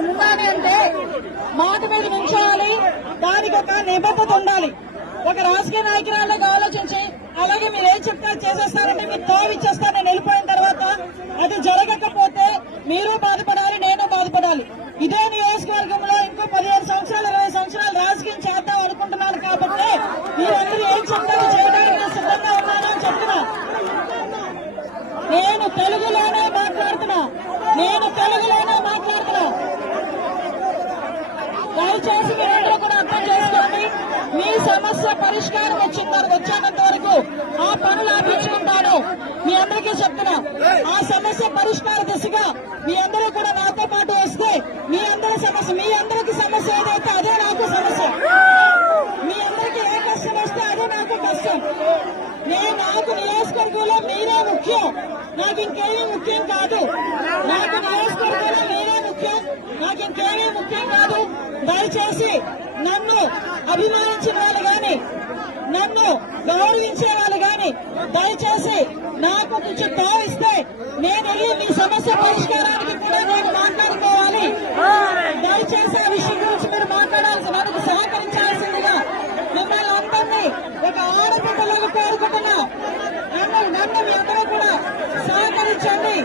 ఉండాలి అంటే మాట మీద నుంచోవాలి, దానికి ఒక నిబద్ధత ఉండాలి. ఒక రాజకీయ నాయకురాలుగా ఆలోచించి అలాగే మీరు ఏం చెప్తారు చేసేస్తారంటే మీరు తావిచ్చేస్తారు నేను వెళ్ళిపోయిన తర్వాత అది జరగకపోతే మీరు బాధపడాలి, నేను బాధపడాలి. ఇదే నియోజకవర్గంలో ఇంకో 15 సంవత్సరాలు 20 సంవత్సరాలు రాజకీయం చేద్దాం అనుకుంటున్నాను కాబట్టి మీరందరూ ఏం చెప్తారో చేయడానికి నేను సిద్ధంగా ఉన్నానని చెప్తున్నా. నేను తెలుగులోనే మాట్లాడుతున్నా. దయచేసి మీరందరూ కూడా అర్థం చేసుకోండి. మీ సమస్య పరిష్కారం వచ్చేంత వరకు ఆ పనులు ఆపించుకుంటాను. మీ అందరికీ చెప్తున్నా, ఆ సమస్య పరిష్కార దిశగా మీ అందరూ కూడా నాతో పాటు వస్తే మీ అందరి సమస్య, మీ అందరికి సమస్య ఏదైతే అదే నాకు సమస్య. మీ అందరికి ఏ కష్టం వస్తే అదే నాకు కష్టం. నాకు నియోజకవర్గంలో మీరే ముఖ్యం, నాకు ఇంకేమీ ముఖ్యం కాదు. నాకు నియోజకవర్గంలో మీరే ముఖ్యం, నాకు ఇంకేమీ ముఖ్యం కాదు. దయచేసి నన్ను అభిమానించిన వాళ్ళు గాని, నన్ను గౌరవించే వాళ్ళు గాని దయచేసి నాకు కొంచెం తావిస్తే నేను వెళ్ళి మీ సమస్య పరిష్కారానికి కూడా నేను మాట్లాడుకోవాలి. దయచేసి ఆ విషయం గురించి మీరు మాట్లాడాల్సి, మనకు సహకరించాల్సిందిగా మిమ్మల్ని అందరినీ ఒక ఆడబిడ్డలకు కోరుకుంటున్నా. నన్ను మీ అందరూ కూడా సహకరించండి.